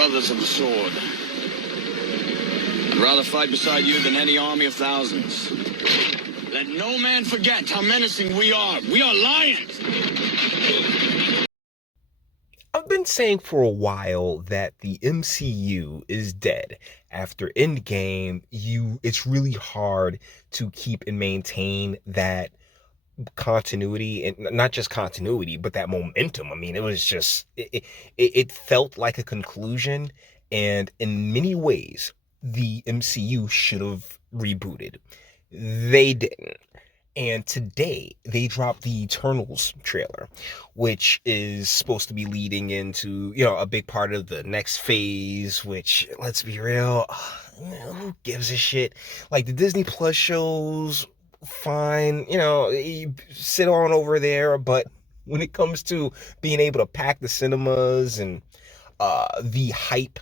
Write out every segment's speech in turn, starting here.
brothers of the sword. I'd rather fight beside you than any army of thousands. Let no man forget how menacing we are. We are lions. I've been saying for a while that the MCU is dead. After Endgame, it's really hard to keep and maintain that continuity, and not just continuity, but that momentum. I mean, it was just, it felt like a conclusion, and in many ways, the MCU should have rebooted. They didn't. And today they dropped the Eternals trailer, which is supposed to be leading into, a big part of the next phase, which, let's be real, who gives a shit? Like, the Disney Plus shows, fine, you sit on over there, but when it comes to being able to pack the cinemas and the hype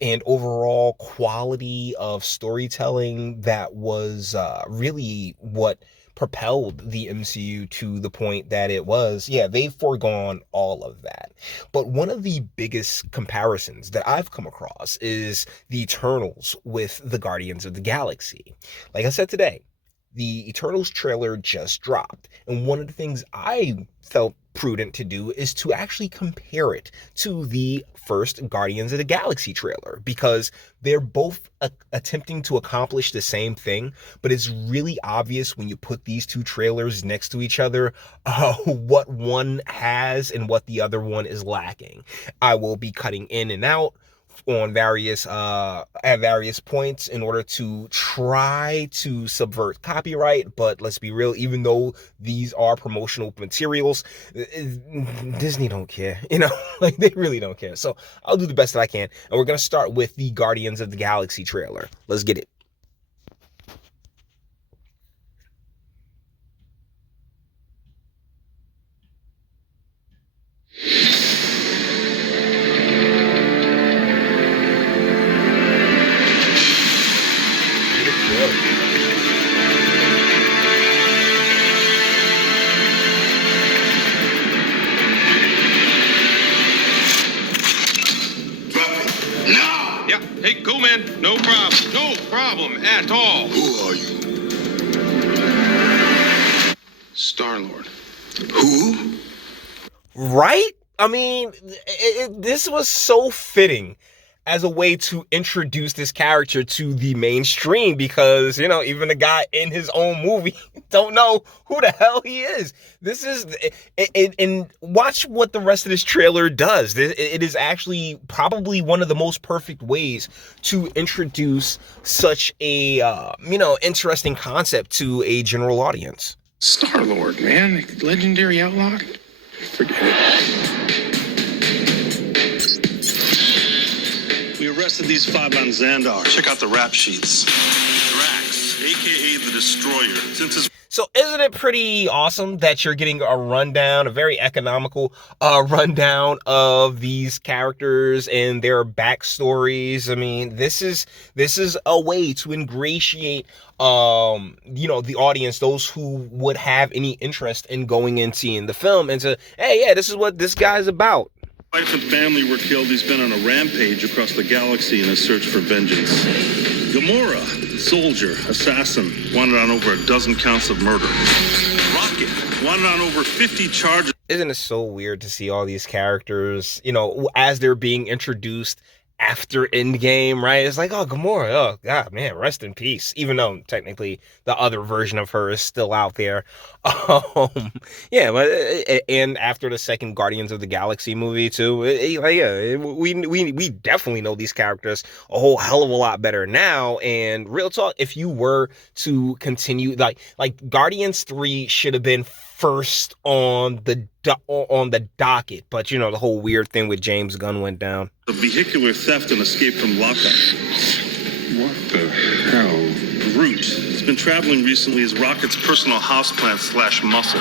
and overall quality of storytelling, that was really what propelled the MCU to the point that it was. Yeah, they've foregone all of that. But one of the biggest comparisons that I've come across is the Eternals with the Guardians of the Galaxy. Like I said today, the Eternals trailer just dropped, and one of the things I felt prudent to do is to actually compare it to the first Guardians of the Galaxy trailer, because they're both attempting to accomplish the same thing, but it's really obvious when you put these two trailers next to each other what one has and what the other one is lacking. I will be cutting in and out on at various points in order to try to subvert copyright, but let's be real, even though these are promotional materials, Disney don't care, like, they really don't care. So I'll do the best that I can, and we're gonna start with the Guardians of the Galaxy trailer. Let's get it. Hey, cool, man. No problem. No problem at all. Who are you? Star-Lord. Who? Right? I mean, this was so fitting as a way to introduce this character to the mainstream, because, even the guy in his own movie don't know who the hell he is. This is, and watch what the rest of this trailer does. It is actually probably one of the most perfect ways to introduce such a, interesting concept to a general audience. Star-Lord, man. Legendary outlaw. Forget it. We arrested these five on Xandar. Check out the rap sheets. Drax, a.k.a. the Destroyer. So isn't it pretty awesome that you're getting a very economical rundown of these characters and their backstories? I mean, this is a way to ingratiate, the audience, those who would have any interest in going and seeing the film, and to, hey, yeah, this is what this guy's about. Wife and family were killed. He's been on a rampage across the galaxy in a search for vengeance. Gamora, soldier, assassin, wanted on over a dozen counts of murder. Rocket, wanted on over 50 charges. Isn't it so weird to see all these characters, as they're being introduced after Endgame, right? It's like, oh, Gamora, oh, God, man, rest in peace. Even though technically the other version of her is still out there. Yeah, but, and after the second Guardians of the Galaxy movie, too, we definitely know these characters a whole hell of a lot better now. And real talk, if you were to continue, like Guardians 3 should have been first on the docket, but the whole weird thing with James Gunn went down. The vehicular theft and escape from lockup. What the hell? Root. He's been traveling recently as Rocket's personal houseplant / muscle.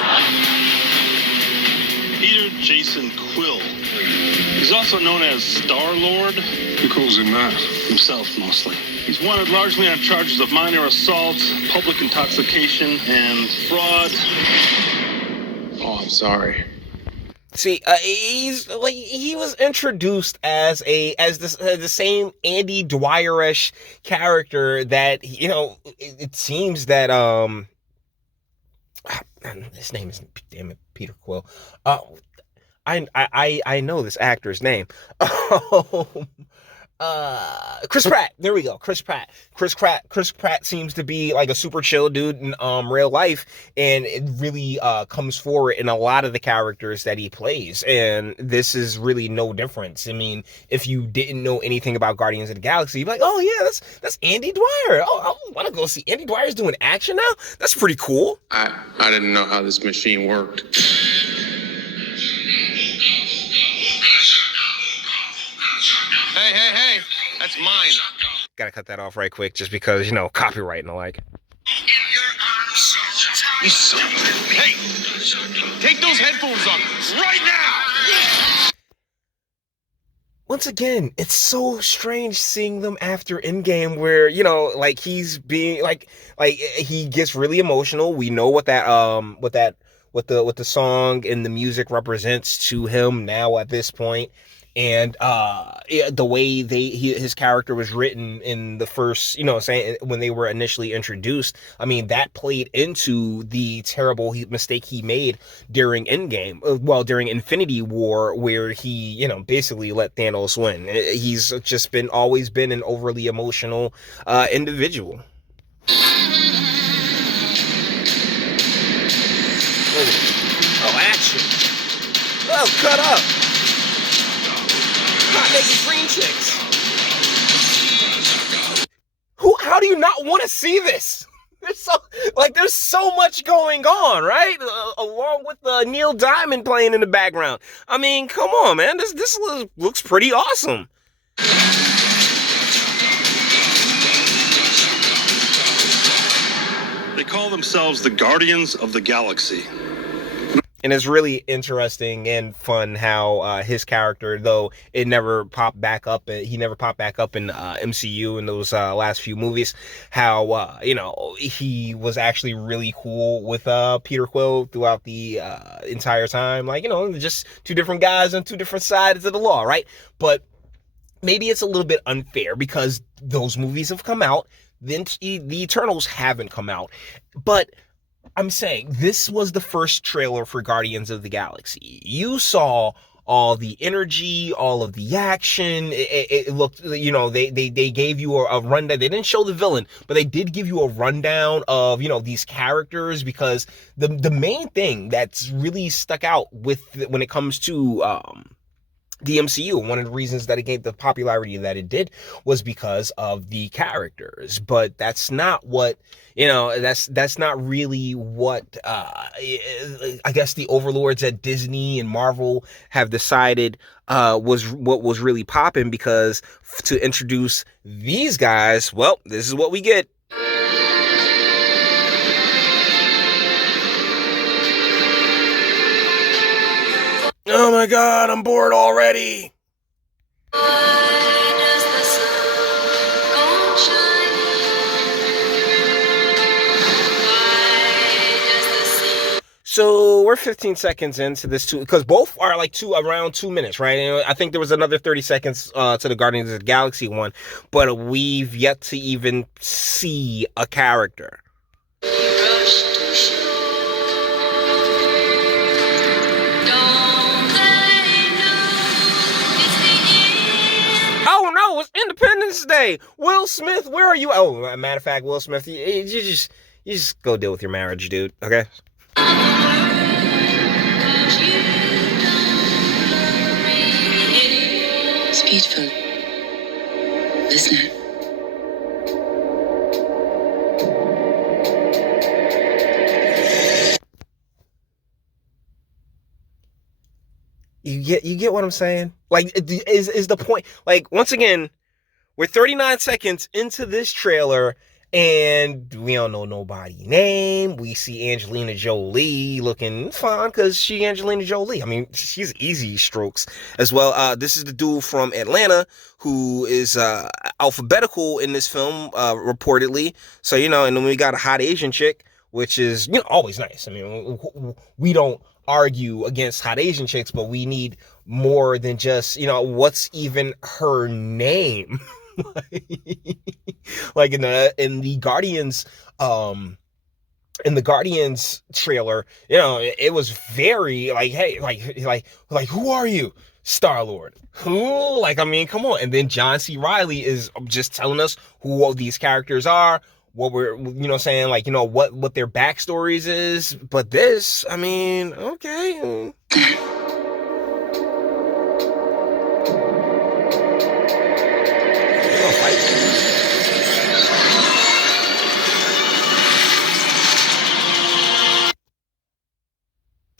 Peter Jason Quill. He's also known as Star-Lord. Who calls him that? Himself, mostly. He's wanted largely on charges of minor assault, public intoxication, and fraud. Oh, I'm sorry. See, he was introduced as the same Andy Dwyer-ish character that, it seems that his name is, damn it, Peter Quill. I know this actor's name. Chris Pratt. There we go. Chris Pratt. Chris Pratt seems to be like a super chill dude in real life, and it really comes forward in a lot of the characters that he plays. And this is really no difference. I mean, if you didn't know anything about Guardians of the Galaxy, you'd be like, oh yeah, that's Andy Dwyer. Oh, I want to go see Andy Dwyer's doing action now. That's pretty cool. I didn't know how this machine worked. Hey, that's mine. Gotta cut that off right quick, just because, copyright and the like. You son of a... Hey, take those headphones off right now! Once again, it's so strange seeing them after Endgame, where, he's being like he gets really emotional. We know what the song and the music represents to him now at this point. And the way his character was written in the first, saying when they were initially introduced, I mean, that played into the terrible mistake he made during Endgame, during Infinity War, where he, basically let Thanos win. He's just always been an overly emotional individual. Oh, action! Oh, cut up! Hot naked green chicks. How do you not want to see this? There's so much going on, right? Along with Neil Diamond playing in the background. I mean, come on, man. This looks pretty awesome. They call themselves the Guardians of the Galaxy. And it's really interesting and fun how his character, though it never popped back up, he never popped back up in MCU in those last few movies, how, he was actually really cool with Peter Quill throughout the entire time. Just two different guys on two different sides of the law, right? But maybe it's a little bit unfair because those movies have come out, then the Eternals haven't come out. But I'm saying this was the first trailer for Guardians of the Galaxy. You saw all the energy, all of the action. It looked, they gave you a rundown. They didn't show the villain, but they did give you a rundown of, these characters, because the main thing that's really stuck out when it comes to the MCU, one of the reasons that it gained the popularity that it did was because of the characters. But that's not what, that's not really what I guess the overlords at Disney and Marvel have decided was what was really popping, because to introduce these guys, well, this is what we get. Oh my God, I'm bored already. So we're 15 seconds into this too, because both are around 2 minutes, right? I think there was another 30 seconds to the Guardians of the Galaxy one, but we've yet to even see a character. Oh no, it's Independence Day. Will Smith, where are you? Oh, matter of fact, Will Smith, you just go deal with your marriage, dude. Okay. It's beautiful. Isn't it? You get what I'm saying? Is the point, once again, we're 39 seconds into this trailer and we don't know nobody's name. We see Angelina Jolie looking fine because she's Angelina Jolie. I mean, she's easy strokes as well. This is the dude from Atlanta who is alphabetical in this film, reportedly. So, and then we got a hot Asian chick, which is, always nice. I mean, we don't argue against hot Asian chicks, but we need more than just, what's even her name? Like in the Guardians, in the Guardians trailer, it was very like, hey, like who are you? Star-Lord. Who? Like, I mean, come on. And then John C. Reilly is just telling us who all these characters are, what we're, saying, like, what their backstories is. But this, I mean, okay.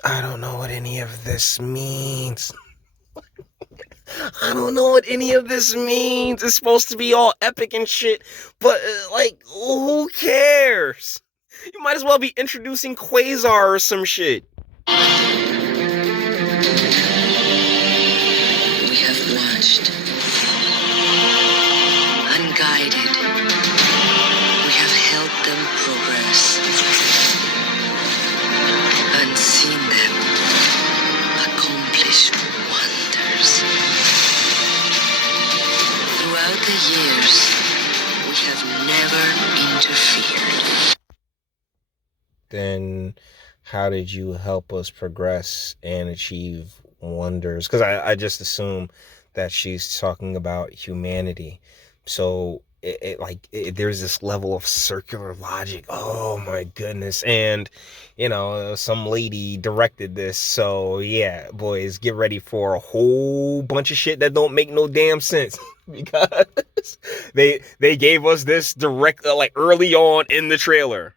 I don't know what any of this means. I don't know what any of this means. It's supposed to be all epic and shit, but like, who cares? You might as well be introducing Quasar or some shit. We have watched, unguided. We have helped them progress, and seen them accomplish wonders. Throughout the years, we have never interfered. Then how did you help us progress and achieve wonders? Because I just assume that she's talking about humanity. So there's this level of circular logic. Oh my goodness. And some lady directed this, so yeah, boys, get ready for a whole bunch of shit that don't make no damn sense. Because they gave us this direct, like, early on in the trailer.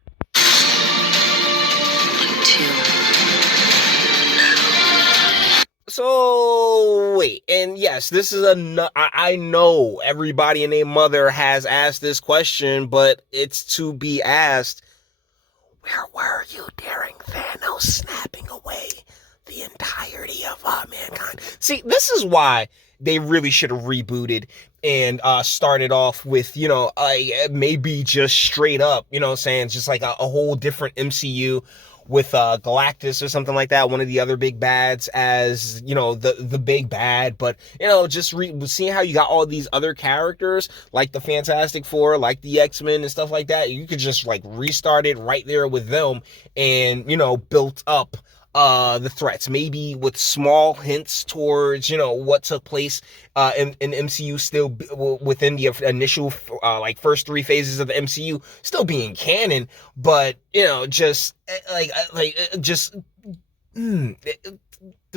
So wait, and yes, this is I know everybody and their mother has asked this question, but it's to be asked. Where were you during Thanos snapping away the entirety of mankind? See, this is why they really should have rebooted and started off with, maybe just straight up, saying just like a whole different MCU with Galactus or something like that, one of the other big bads as, the big bad. But, just seeing how you got all these other characters, like the Fantastic Four, like the X-Men and stuff like that, you could just, like, restart it right there with them and, built up the threats, maybe with small hints towards, what took place in MCU, still within the initial first 3 phases of the MCU, still being canon, but just the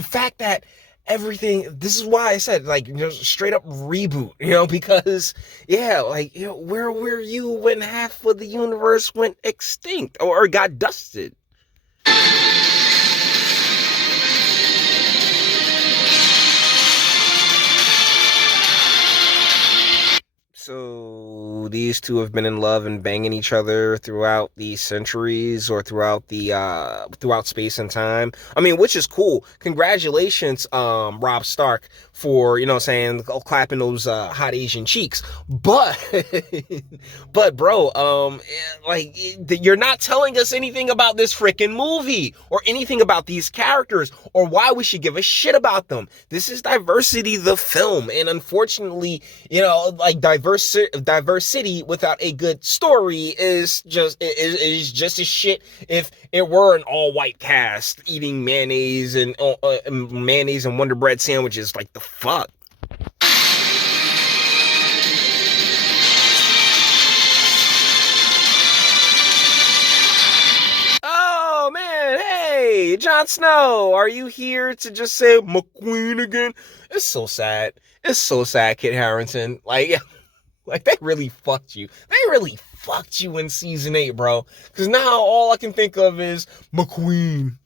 fact that everything, this is why I said, like, straight up reboot, because where were you when half of the universe went extinct or got dusted? So these two have been in love and banging each other throughout the centuries, or throughout space and time. I mean, which is cool. Congratulations, Rob Stark, for clapping those hot Asian cheeks. But bro, you're not telling us anything about this freaking movie or anything about these characters or why we should give a shit about them. This is Diversity the film, and unfortunately, diversity without a good story is just as shit if it were an all-white cast eating mayonnaise and Wonder Bread sandwiches. Like, the fuck? Oh man, hey, Jon Snow, are you here to just say McQueen again? It's so sad. It's so sad, Kit Harington. Like, they really fucked you. They really fucked you in season 8, bro. Because now all I can think of is McQueen.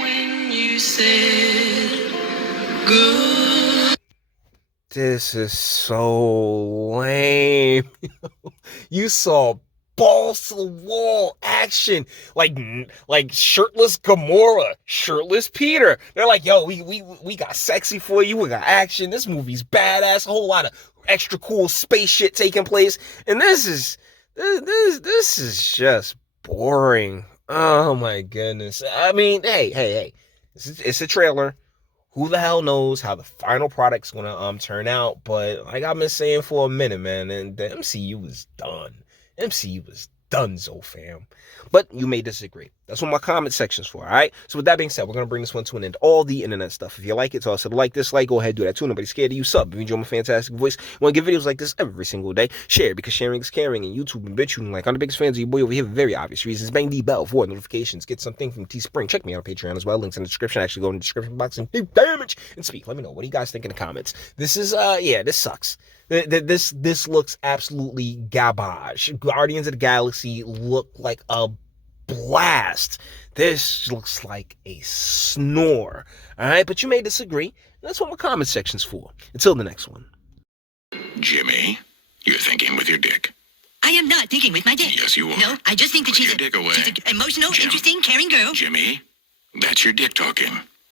When you said good. This is so lame. You saw balls to the wall action, like shirtless Gamora, shirtless Peter. They're like, yo, we got sexy for you, we got action, this movie's badass, a whole lot of extra cool space shit taking place, and this is just boring. Oh my goodness. I mean, hey. It's a trailer. Who the hell knows how the final product's gonna turn out? But like I've been saying for a minute, man, and the MCU is done. MCU is donezo, fam. But you may disagree. That's what my comment section's for, all right? So with that being said, we're going to bring this one to an end. All the internet stuff. If you like it, toss it a like, dislike, go ahead, do that too. Nobody's scared of you. Sub. If you enjoy my fantastic voice, you want to get videos like this every single day, share, because sharing is caring, and YouTube and Bitchute, and like, I'm the biggest fans of your boy over here for very obvious reasons. Bang the bell for notifications. Get something from Teespring. Check me out on Patreon as well. Links in the description. Actually, go in the description box and do damage and speak. Let me know. What do you guys think in the comments? This is, this sucks. This looks absolutely garbage. Guardians of the Galaxy look like a blast. This looks like a snore. All right, but you may disagree. That's what my comment section's for. Until the next one. Jimmy, you're thinking with your dick. I am not thinking with my dick. Yes, you are. No, I just think that Put she's your dick away. she's an emotional, Jim. interesting, caring girl. Jimmy, that's your dick talking.